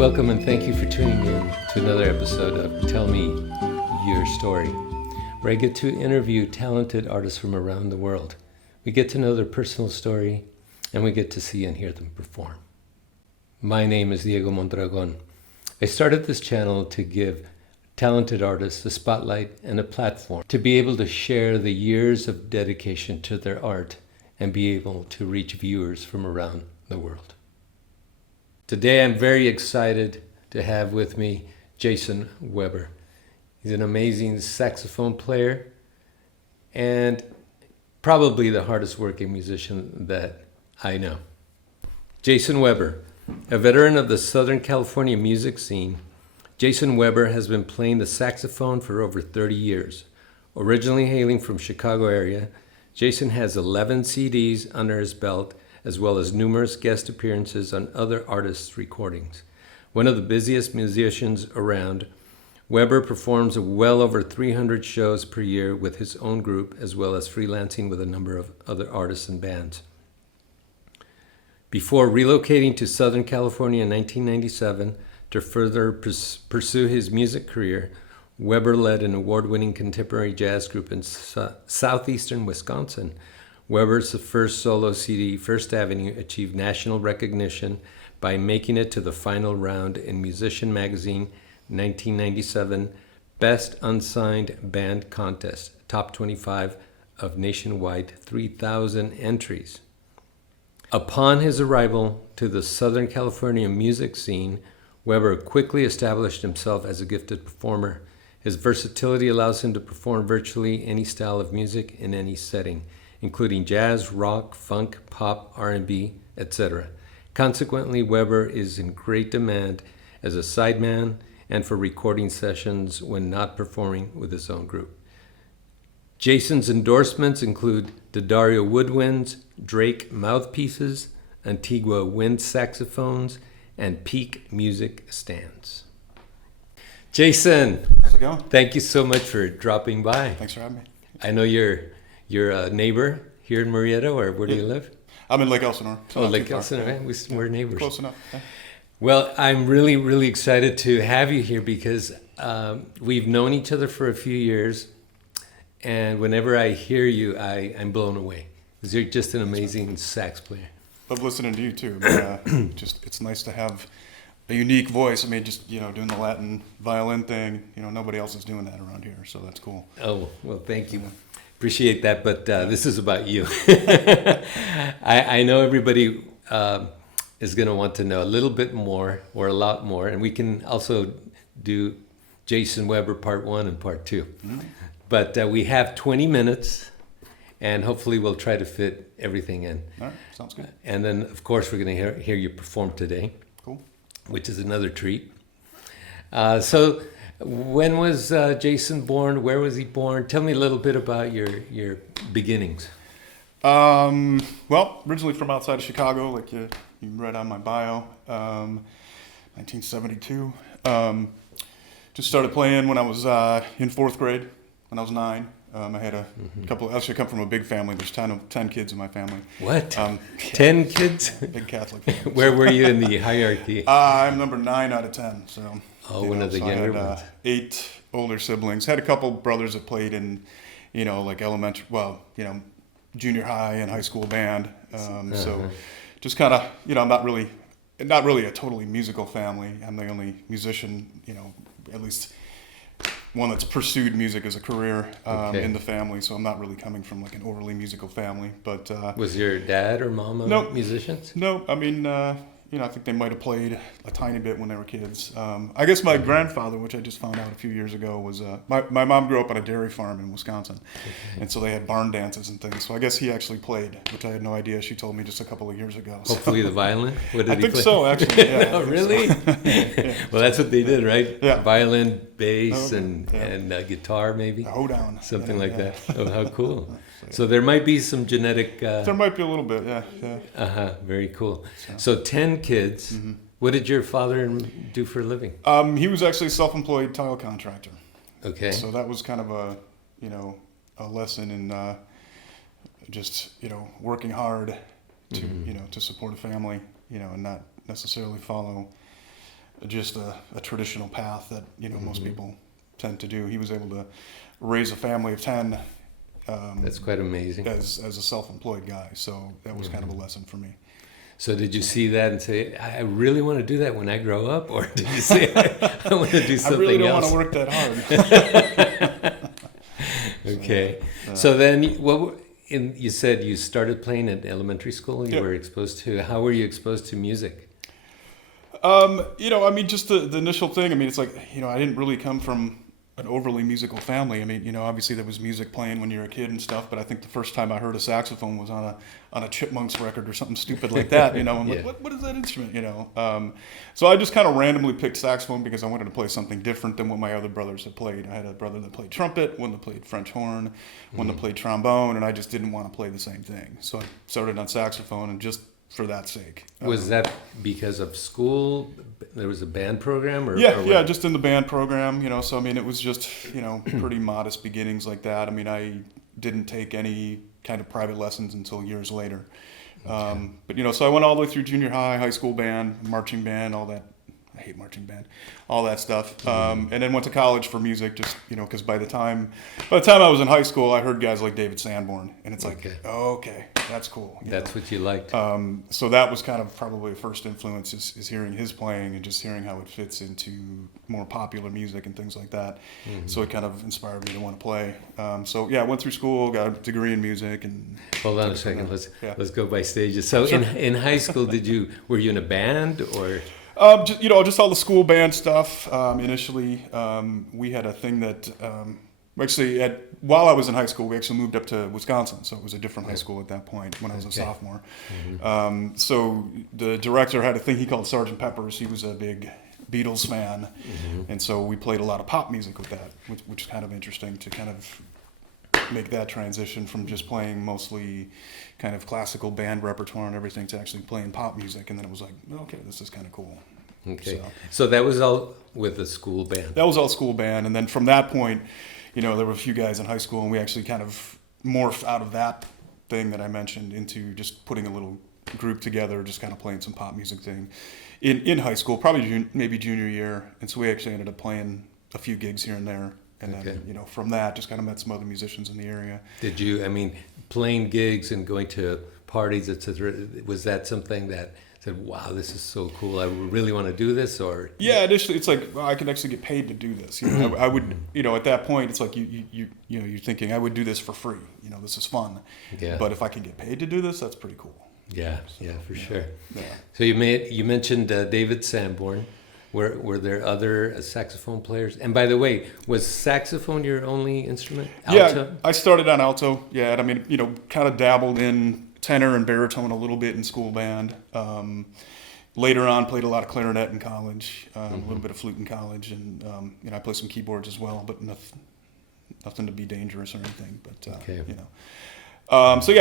Welcome and thank you for tuning in to another episode of Tell Me Your Story, where I get to interview talented artists from around the world. We get to know their personal story and we get to see and hear them perform. My name is Diego Mondragon. I started this channel to give talented artists a spotlight and a platform to be able to share the years of dedication to their art and be able to reach viewers from around the world. Today I'm very excited to have with me Jason Weber. He's an amazing saxophone player and probably the hardest working musician that I know. Jason Weber, a veteran of the Southern California music scene, Jason Weber has been playing the saxophone for over 30 years. Originally hailing from Chicago area, Jason has 11 CDs under his belt, as well as numerous guest appearances on other artists' recordings. One of the busiest musicians around, Weber performs well over 300 shows per year with his own group, as well as freelancing with a number of other artists and bands. Before relocating to Southern California in 1997 to further pursue his music career, Weber led an award-winning contemporary jazz group in southeastern Wisconsin. Weber's first solo CD, First Avenue, achieved national recognition by making it to the final round in Musician Magazine 1997 Best Unsigned Band Contest, top 25 of nationwide 3,000 entries. Upon his arrival to the Southern California music scene, Weber quickly established himself as a gifted performer. His versatility allows him to perform virtually any style of music in any setting, including jazz, rock, funk, pop, R&B, etc. Consequently, Weber is in great demand as a sideman and for recording sessions when not performing with his own group. Jason's endorsements include D'Addario Woodwinds, Drake Mouthpieces, Antigua Wind Saxophones, and Peak Music Stands. Jason, how's it going? Thank you so much for dropping by. Thanks for having me. I know you're a neighbor here in Murrieta, or where do you live? I'm in Lake Elsinore. So Lake Elsinore, yeah. We're neighbors. Close enough. Yeah. Well, I'm really, really excited to have you here because we've known each other for a few years, and whenever I hear you, I'm blown away because you're just an amazing sax player. Love listening to you too. I mean, it's nice to have a unique voice. I mean, just doing the Latin violin thing. Nobody else is doing that around here, so that's cool. Oh well, thank you. Appreciate that, but this is about you. I know everybody is going to want to know a little bit more or a lot more, and we can also do Jason Weber part 1 and part 2. Mm-hmm. But we have 20 minutes, and hopefully we'll try to fit everything in. All right, sounds good. And then, of course, we're going to hear you perform today. Cool. Which is another treat. So when was Jason born? Where was he born? Tell me a little bit about your beginnings. Well, originally from outside of Chicago, like you read on my bio, 1972. Just started playing when I was in 4th grade, when I was 9. I had a couple. Actually, I come from a big family. There's 10 kids in my family. What? 10 kids? Big Catholic family. Where were you in the hierarchy? I'm number 9 out of 10. So. One of the younger ones. 8 older siblings. Had a couple brothers that played in, like elementary. Well, junior high and high school band. So, just kind of, I'm not really a totally musical family. I'm the only musician, at least one that's pursued music as a career in the family, so I'm not really coming from like an overly musical family. But was your dad or mom musicians? No, I mean, I think they might have played a tiny bit when they were kids. I guess my grandfather, which I just found out a few years ago, was my mom grew up on a dairy farm in Wisconsin, and so they had barn dances and things. So I guess he actually played, which I had no idea. She told me just a couple of years ago. Hopefully the violin? What did I he think play? so, actually. Yeah, Oh, really? So. Yeah. Well, that's what they did, right? Yeah. Violin, bass, Okay. and guitar, maybe? A hoedown. Something like that. Oh, how cool. So there might be some genetic... There might be a little bit, yeah. Very cool. So 10 kids. Mm-hmm. What did your father do for a living? He was actually a self-employed tile contractor. Okay. So that was kind of a lesson in just, working hard to, to support a family, and not necessarily follow just a traditional path that most people tend to do. He was able to raise a family of 10. That's quite amazing. As a self-employed guy, so that was kind of a lesson for me. So did you see that and say, I really want to do that when I grow up? Or did you say, I want to do something else? I really don't want to work that hard. Okay. So then, you said you started playing at elementary school. You were exposed to, how were you exposed to music? Just the initial thing. I mean, it's like, I didn't really come from an overly musical family. I mean, obviously there was music playing when you were a kid and stuff, but I think the first time I heard a saxophone was on a Chipmunks record or something stupid like that. I'm like, what is that instrument? So I just kind of randomly picked saxophone because I wanted to play something different than what my other brothers had played. I had a brother that played trumpet, one that played French horn, one that played trombone, and I just didn't want to play the same thing. So I started on saxophone, and just for that sake. Was that because of school? There was a band program? Yeah, just in the band program, So, I mean, it was just, pretty modest beginnings like that. I mean, I didn't take any kind of private lessons until years later. Okay. But, so I went all the way through junior high school band, marching band, all that. I hate marching band, all that stuff. And then went to college for music, just because by the time I was in high school, I heard guys like David Sanborn, and it's like, okay, that's cool. That's what you liked. So that was kind of probably the first influence is hearing his playing and just hearing how it fits into more popular music and things like that. So it kind of inspired me to want to play. I went through school, got a degree in music, and hold on a second. Let's go by stages. So sure. in high school, were you in a band or? Just all the school band stuff. Initially, we had a thing that while I was in high school, we actually moved up to Wisconsin, so it was a different high school at that point when I was a sophomore. So the director had a thing he called Sgt. Pepper's. He was a big Beatles fan, and so we played a lot of pop music with that, which is kind of interesting to kind of make that transition from just playing mostly kind of classical band repertoire and everything to actually playing pop music. And then it was like, okay, this is kind of cool. Okay. So that was all with the school band? That was all school band. And then from that point, there were a few guys in high school, and we actually kind of morphed out of that thing that I mentioned into just putting a little group together, just kind of playing some pop music thing in high school, probably maybe junior year. And so we actually ended up playing a few gigs here and there. And then, from that, just kind of met some other musicians in the area. Did you, playing gigs and going to parties, etc., was that something that said, wow, this is so cool, I really want to do this? Or yeah, initially it's like, well, I could actually get paid to do this. I would, at that point, it's like you're thinking, I would do this for free. This is fun. Yeah. But if I can get paid to do this, that's pretty cool. Yeah, for sure. Yeah. So you mentioned David Sanborn. Were there other saxophone players? And by the way, was saxophone your only instrument? Alto? Yeah, I started on alto. Yeah, kind of dabbled in tenor and baritone a little bit in school band. Later on, played a lot of clarinet in college, a little bit of flute in college, and I play some keyboards as well, but nothing to be dangerous or anything. But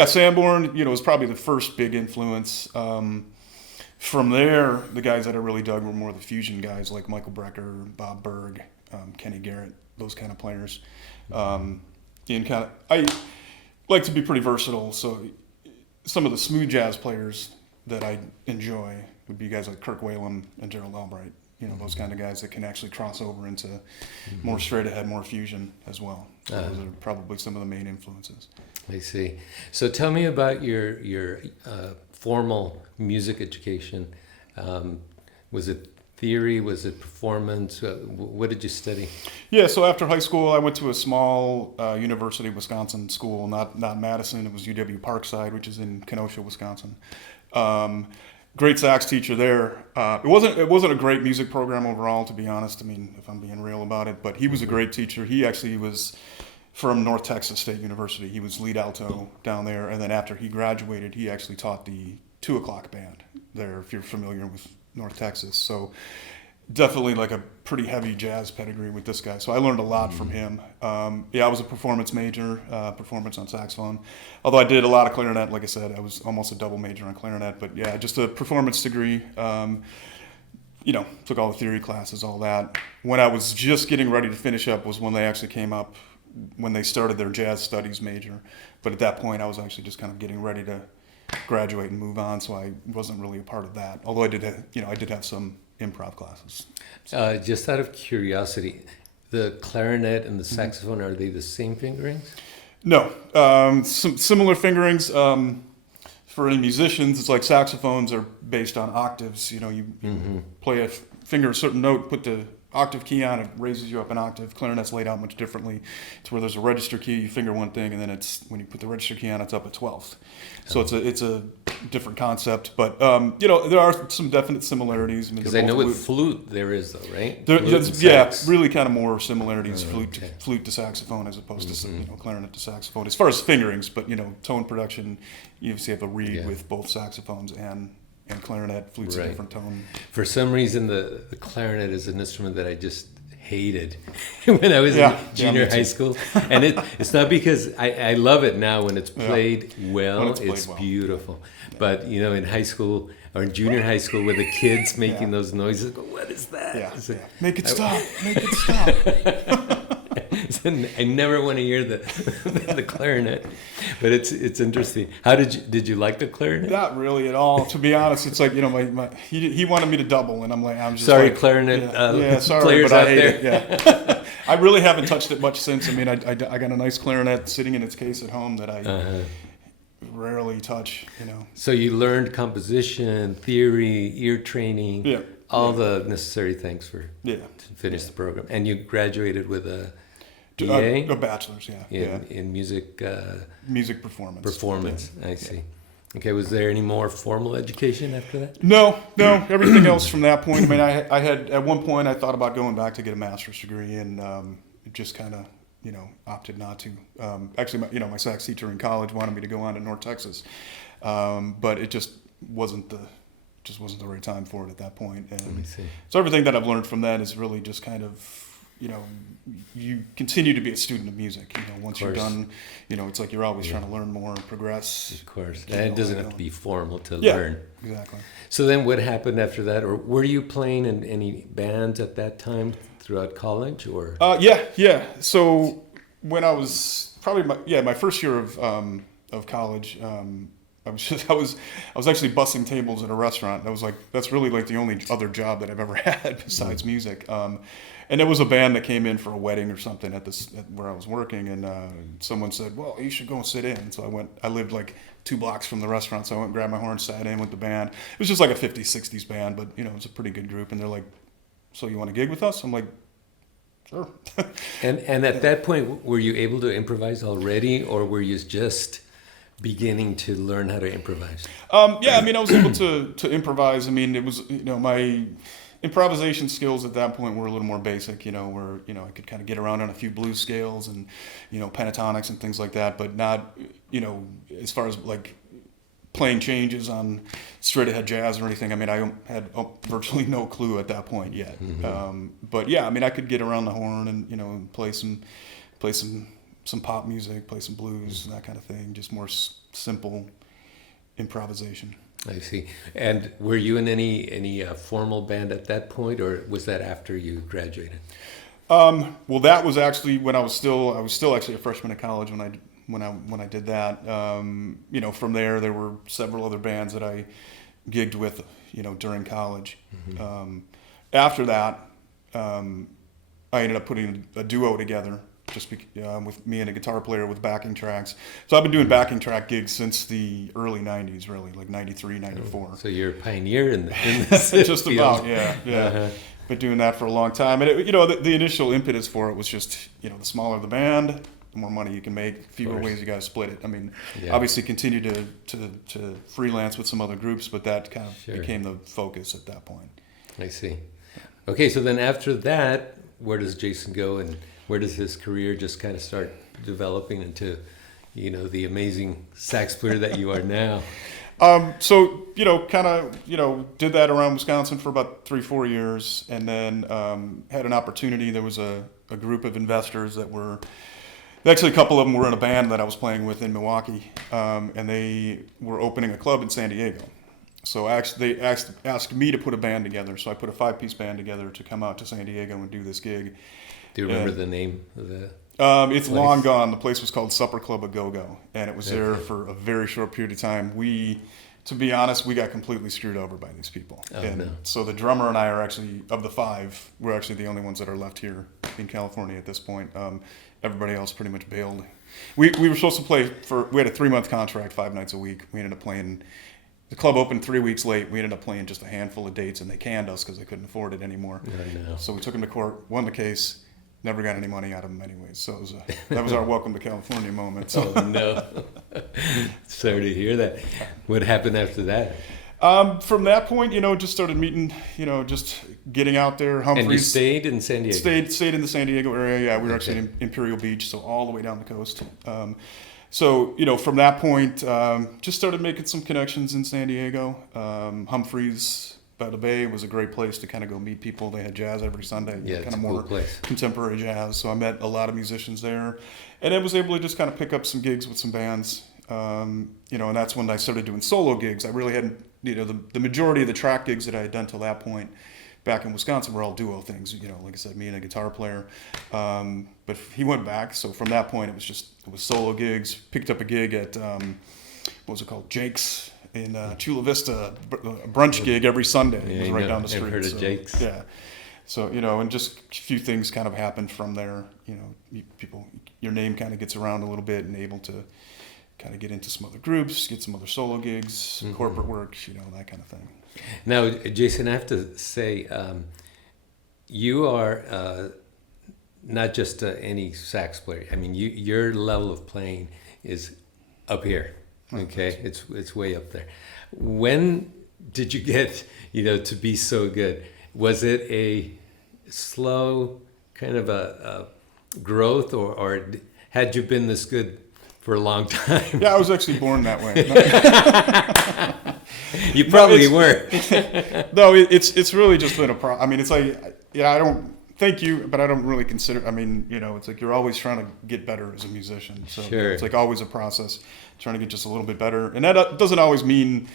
Sanborn, was probably the first big influence. From there, the guys that I really dug were more the fusion guys like Michael Brecker, Bob Berg, Kenny Garrett, those kind of players. I like to be pretty versatile, so some of the smooth jazz players that I enjoy would be guys like Kirk Whalum and Gerald Albright. Those kind of guys that can actually cross over into more straight ahead, more fusion as well. So those are probably some of the main influences. I see. So tell me about your formal music education. Was it theory? Was it performance? What did you study? Yeah, so after high school, I went to a small University of Wisconsin school, not Madison. It was UW Parkside, which is in Kenosha, Wisconsin. Great sax teacher there. It wasn't a great music program overall, to be honest. If I'm being real about it, but he was a great teacher. He actually was from North Texas State University. He was lead alto down there, and then after he graduated, he actually taught the 2 o'clock band there, if you're familiar with North Texas. So definitely like a pretty heavy jazz pedigree with this guy. So I learned a lot from him. I was a performance major, performance on saxophone. Although I did a lot of clarinet, like I said, I was almost a double major on clarinet. But yeah, just a performance degree. Took all the theory classes, all that. When I was just getting ready to finish up was when they actually came up, when they started their jazz studies major. But at that point, I was actually just kind of getting ready to graduate and move on, so I wasn't really a part of that. Although I did have some improv classes. Just out of curiosity, the clarinet and the saxophone, are they the same fingerings? No, some similar fingerings. For any musicians, it's like saxophones are based on octaves. You know, you play a finger a certain note, put the octave key on, it raises you up an octave. Clarinet's laid out much differently. It's where there's a register key, you finger one thing, and then it's when you put the register key on, it's up a 12th. So it's a different concept, but you know, there are some definite similarities. Because I know with flute there is though, right? Yeah, really kind of more similarities, flute to saxophone as opposed to you know, clarinet to saxophone as far as fingerings. But you know, tone production, you obviously have a reed with both saxophones and clarinet. Flute's a different tone. For some reason, the clarinet is an instrument that I just hated when I was in junior high school. And it's not because I love it now when it's played well. It's beautiful. Yeah. But, you know, in high school or in junior high school with the kids making those noises, go, what is that? Yeah. Make it stop. Make it stop. I never want to hear the clarinet, but it's interesting. How did you like the clarinet? Not really at all, to be honest. It's like, you know, he wanted me to double, and I'm just sorry, like, clarinet sorry, players but out I hate there. it. Yeah, I really haven't touched it much since. I mean, I got a nice clarinet sitting in its case at home that I rarely touch. You know. So you learned composition, theory, ear training, all the necessary things to finish the program, and you graduated with a BA? A bachelor's, in music. Music performance. Performance, I see. Okay, was there any more formal education after that? No. Everything else from that point. I mean, I had at one point I thought about going back to get a master's degree, and just kind of, you know, opted not to. Actually, my sax teacher in college wanted me to go on to North Texas, but it just wasn't the right time for it at that point. And so everything that I've learned from that is really just kind of, you know, you continue to be a student of music. You know, once you're done, you know, it's like you're always trying to learn more and progress. Of course, and it doesn't have to be formal to learn. Exactly. So then, what happened after that, or were you playing in any bands at that time throughout college, or? Yeah. So when I was probably my first year of college. I was actually bussing tables at a restaurant. That's really like the only other job that I've ever had besides music. And it was a band that came in for a wedding or something at where I was working, and someone said, "Well, you should go and sit in." So I went. I lived like 2 blocks from the restaurant, so I went and grabbed my horn, sat in with the band. It was just like a 50s, 60s band, but you know, it was a pretty good group. And they're like, "So you want to gig with us?" I'm like, "Sure." And at that point, were you able to improvise already, or were you just beginning to learn how to improvise? I mean, I was able to improvise. I mean, it was, you know, my improvisation skills at that point were a little more basic, you know, where, you know, I could kind of get around on a few blues scales and, you know, pentatonics and things like that, but not, you know, as far as like playing changes on straight ahead jazz or anything. I mean, I had virtually no clue at that point yet. But yeah, I mean, I could get around the horn and, you know, play some pop music, play some blues, and that kind of thing. Just more simple improvisation. I see. And were you in any formal band at that point, or was that after you graduated? Well, that was actually when I was still actually a freshman at college when I did that. You know, from there were several other bands that I gigged with, you know, during college. After that, I ended up putting a duo together. Just with me and a guitar player with backing tracks. So I've been doing backing track gigs since the early 90s, really, like 93, 94. So you're a pioneer in this Just about, yeah. Been doing that for a long time. And, you know, the initial impetus for it was just, you know, the smaller the band, the more money you can make, fewer ways you got to split it. I mean, obviously continue to freelance with some other groups, but that kind of became the focus at that point. I see. Okay, so then after that, where does Jason go, and where does his career just kind of start developing into, you know, the amazing sax player that you are now? So, you know, kind of, you know, did that around Wisconsin for about 3-4 years, and then had an opportunity. There was a group of investors that were, actually a couple of them were in a band that I was playing with in Milwaukee, and they were opening a club in San Diego. So actually they asked me to put a band together. So I put a 5-piece band together to come out to San Diego and do this gig. Do you remember the name of the It's place? Long gone. The place was called Supper Club A Go-Go, and it was there for a very short period of time. We To be honest, we got completely screwed over by these people. Oh, and no. so the drummer and I are actually, of the 5, we're actually the only ones that are left here in California at this point. Everybody else pretty much bailed. We were supposed to play we had a 3-month contract, 5 nights a week. We ended up playing, the club opened 3 weeks late. We ended up playing just a handful of dates, and they canned us because they couldn't afford it anymore. I know. So we took them to court, won the case, never got any money out of them anyways. So that was our welcome to California moment. So. Oh, no. Sorry to hear that. What happened after that? From that point, just started meeting, just getting out there. Humphreys. And you stayed in San Diego? Stayed in the San Diego area. Yeah, we were actually in Imperial Beach, so all the way down the coast. So, from that point, just started making some connections in San Diego. Humphreys by the Bay was a great place to kind of go meet people. They had jazz every Sunday. Yeah, kind of cool more place. Contemporary jazz. So I met a lot of musicians there. And I was able to just kind of pick up some gigs with some bands. And that's when I started doing solo gigs. I really hadn't, the majority of the track gigs that I had done till that point back in Wisconsin were all duo things, like I said, me and a guitar player. But he went back. So from that point, it was solo gigs. Picked up a gig at, what was it called? Jake's in Chula Vista, a brunch gig every Sunday. Yeah, it was right down the street. I've heard of Jake's. Yeah. So, and just a few things kind of happened from there. Your name kind of gets around a little bit and able to kind of get into some other groups, get some other solo gigs, corporate work, that kind of thing. Now, Jason, I have to say, you are not just any sax player. I mean, your level of playing is up here. Okay, it's way up there. When did you get, to be so good? Was it a slow kind of a growth, or had you been this good for a long time? Yeah, I was actually born that way. You probably weren't. No, it's really just been I mean, it's like, I don't, thank you, but I don't really consider, it's like you're always trying to get better as a musician. So Sure. It's like always a process, trying to get just a little bit better. And that doesn't always mean,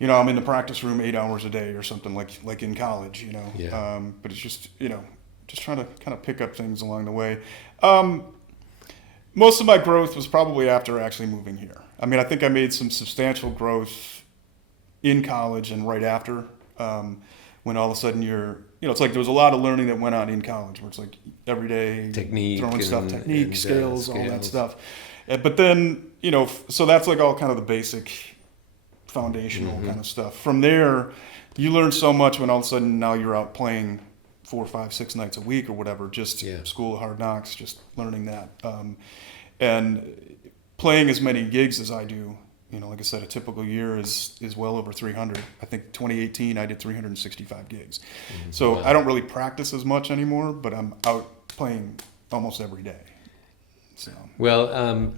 I'm in the practice room 8 hours a day or something like in college, Yeah. But it's just, just trying to kind of pick up things along the way. Most of my growth was probably after actually moving here. I mean, I think I made some substantial growth in college and right after, when all of a sudden it's like there was a lot of learning that went on in college where it's like every day Technique throwing stuff, and scales, all that stuff. But then, so that's like all kind of the basic foundational kind of stuff. From there, you learn so much when all of a sudden now you're out playing 4, 5, 6 nights a week or whatever, just school of hard knocks, just learning that. And playing as many gigs as I do, like I said, a typical year is well over 300. I think 2018 I did 365 gigs. So wow. I don't really practice as much anymore, but I'm out playing almost every day. So. Well,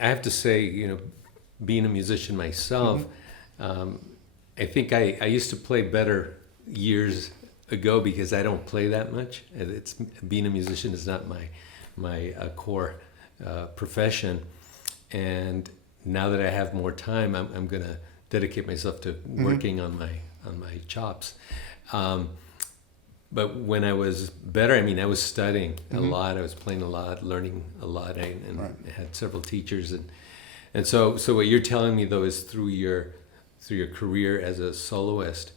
I have to say, being a musician myself, I think I used to play better years ago because I don't play that much. Being a musician is not my core profession, and now that I have more time, I'm going to dedicate myself to working on my chops. But when I was better, I was studying a lot. I was playing a lot, learning a lot, and I had several teachers. And so what you're telling me though is through your career as a soloist,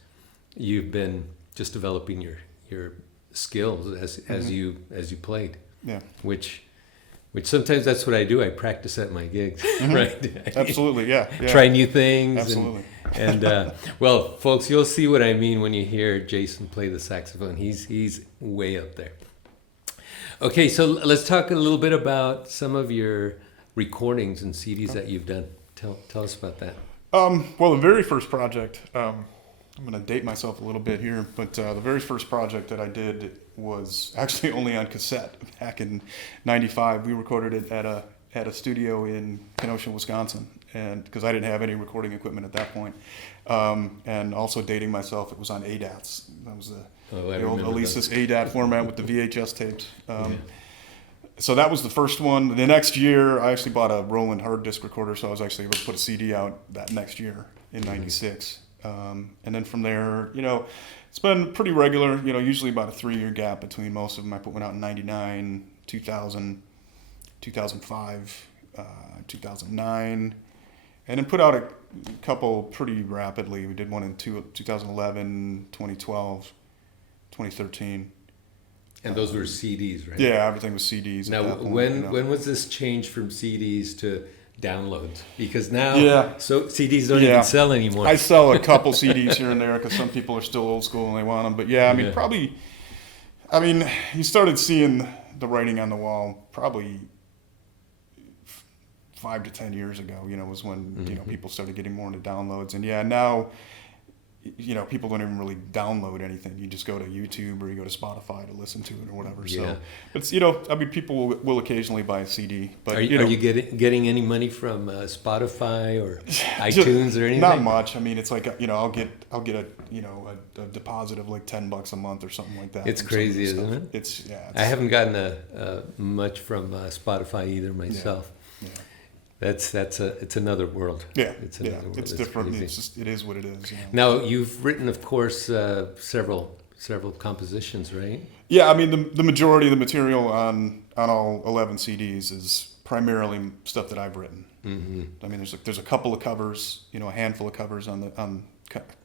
you've been just developing your skills as you played. Yeah. Which sometimes that's what I do. I practice at my gigs, right? Absolutely, yeah. Try new things. Absolutely. And well, folks, you'll see what I mean when you hear Jason play the saxophone. He's way up there. Okay, so let's talk a little bit about some of your recordings and CDs that you've done. Tell us about that. Well, the very first project, I'm going to date myself a little bit here, but the very first project that I did was actually only on cassette back in '95. We recorded it at a studio in Kenosha, Wisconsin, and because I didn't have any recording equipment at that point. And also dating myself, it was on ADATs. That was the old Alesis ADAT format with the VHS tapes. So that was the first one. The next year, I actually bought a Roland hard disk recorder, so I was actually able to put a CD out that next year in '96. And then from there, it's been pretty regular, usually about a 3-year gap between most of them. I put one out in '99, 2000, 2005, 2009, and then put out a couple pretty rapidly. We did one in 2011, 2012, 2013. And those were CDs, right? Yeah, everything was CDs. Now, at that point, when was this change from CDs to downloads? Because now, Yeah. so CDs don't Yeah. even sell anymore. I sell a couple CDs here and there because some people are still old school and they want them. But yeah, I mean, probably, you started seeing the writing on the wall probably 5 to 10 years ago, was when, people started getting more into downloads. And yeah, now, people don't even really download anything. You just go to YouTube or you go to Spotify to listen to it or whatever. Yeah. So it's, people will occasionally buy a CD. But are you getting any money from Spotify or iTunes or anything? Not much. I mean, it's like, I'll get a deposit of like $10 a month or something like that. It's crazy, isn't it? It's I haven't gotten much from Spotify either myself. Yeah. It's another world. Yeah, it's another world. It's different. It is what it is. Now you've written, of course, several compositions, right? Yeah, I mean the majority of the material on all 11 CDs is primarily stuff that I've written. Mm-hmm. I mean, there's a couple of covers, a handful of covers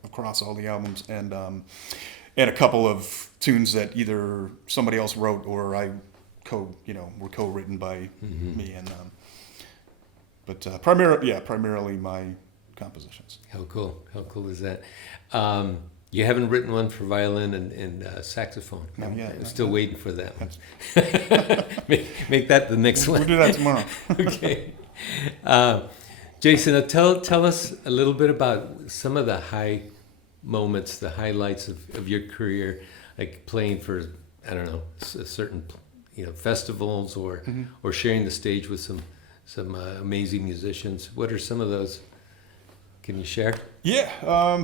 across all the albums, and a couple of tunes that either somebody else wrote or I were co-written by me and. But primarily my compositions. How cool is that? You haven't written one for violin and saxophone. Not yet. I'm still waiting for that one. make that the next one. We'll do that tomorrow. Okay. Jason, tell us a little bit about some of the high moments, the highlights of your career, like playing for, I don't know, certain festivals or sharing the stage with some amazing musicians. What are some of those? Can you share? Yeah,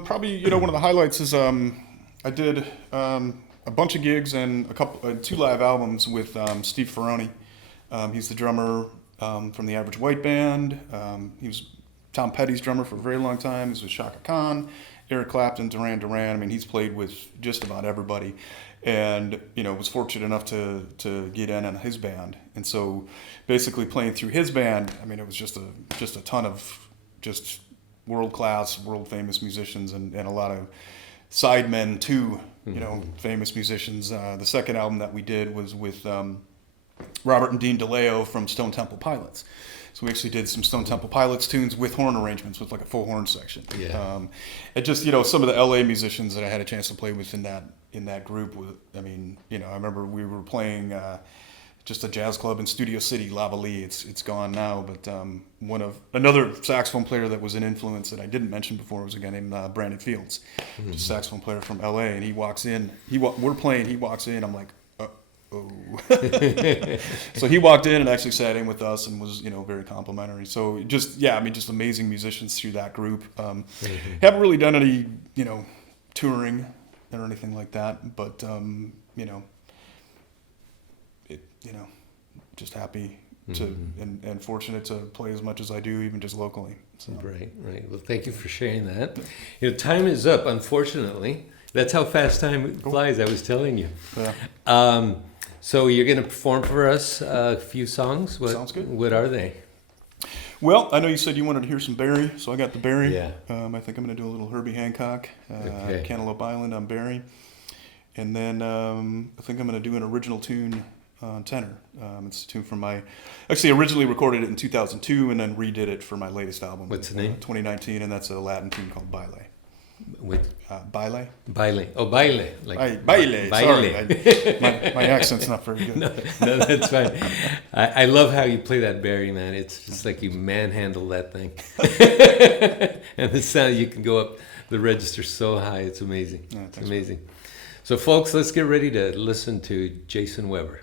probably one of the highlights is I did a bunch of gigs and 2 live albums with Steve Ferroni. He's the drummer from the Average White Band. He was Tom Petty's drummer for a very long time. He was with Chaka Khan, Eric Clapton, Duran Duran. I mean, he's played with just about everybody. And was fortunate enough to get in on his band, and so basically playing through his band, I mean, it was just a ton of just world class, world famous musicians, and a lot of sidemen too, famous musicians. The second album that we did was with Robert and Dean DeLeo from Stone Temple Pilots. So we actually did some Stone Temple Pilots tunes with horn arrangements, with like a full horn section. Yeah. And just some of the LA musicians that I had a chance to play with in that group. I mean, I remember we were playing just a jazz club in Studio City, Lava Lee. It's gone now, but another saxophone player that was an influence that I didn't mention before was a guy named Brandon Fields, just a saxophone player from LA. And he walks in. We're playing. He walks in. I'm like, oh. So he walked in and actually sat in with us and was very complimentary. So just amazing musicians through that group. Haven't really done any touring or anything like that, but just happy to and fortunate to play as much as I do, even just locally. So. Right. Well, thank you for sharing that. Time is up, unfortunately. That's how fast time flies. I was telling you. Yeah. So you're going to perform for us a few songs. Sounds good. What are they? Well, I know you said you wanted to hear some Barry, so I got the Barry. Yeah. I think I'm going to do a little Herbie Hancock, Okay. Cantaloupe Island on Barry. And then I think I'm going to do an original tune on tenor. It's a tune from actually originally recorded it in 2002 and then redid it for my latest album. What's the name? 2019, and that's a Latin tune called Baile. With Baile? Baile. Oh, Baile. Baile. Sorry. My accent's not very good. No, that's fine. I love how you play that Barry, man. It's just like you manhandle that thing. And the sound, you can go up the register so high. It's amazing. Yeah, it's amazing. So, folks, let's get ready to listen to Jason Weber.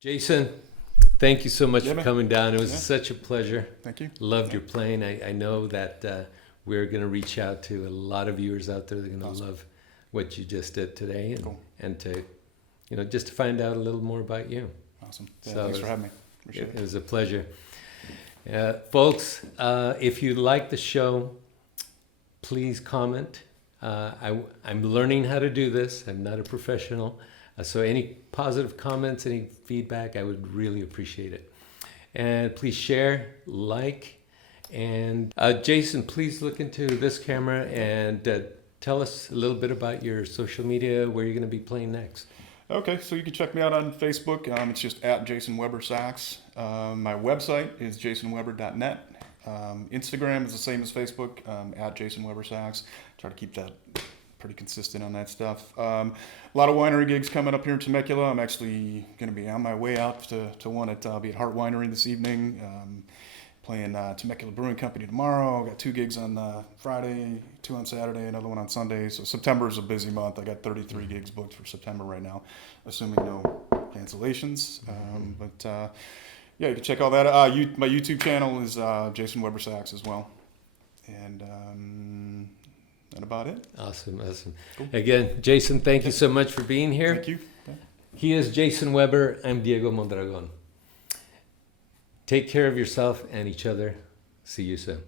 Jason, thank you so much Yeah, for man. coming down. It was Yeah. such a pleasure. Thank you. Loved your playing. I know that we're going to reach out to a lot of viewers out there. They're going to Awesome. love what you just did today, and, Cool. and to, just to find out a little more about you. Awesome. Yeah, So thanks for having me. Appreciate It it. was a pleasure. Folks, if you like the show, please comment. I'm learning how to do this. I'm not a professional. So any positive comments, any feedback, I would really appreciate it. And please share, like, and Jason, please look into this camera and tell us a little bit about your social media, where you're going to be playing next. Okay, so you can check me out on Facebook. It's just at Jason Weber Sax. My website is jasonweber.net. Instagram is the same as Facebook, at Jason Weber Sax. Try to keep that pretty consistent on that stuff. A lot of winery gigs coming up here in Temecula. I'm actually going to be on my way out to one at I'll be at Hart Winery this evening. Playing Temecula Brewing Company tomorrow. Got 2 gigs on Friday, 2 on Saturday, another one on Sunday. So September is a busy month. I got 33 gigs booked for September right now, assuming no cancellations. Yeah, you can check all that. My YouTube channel is Jason Weber Sax as well. And that about it. Awesome. Cool. Again, Jason, thank you so much for being here. Thank you. He is Jason Weber. I'm Diego Mondragon. Take care of yourself and each other. See you soon.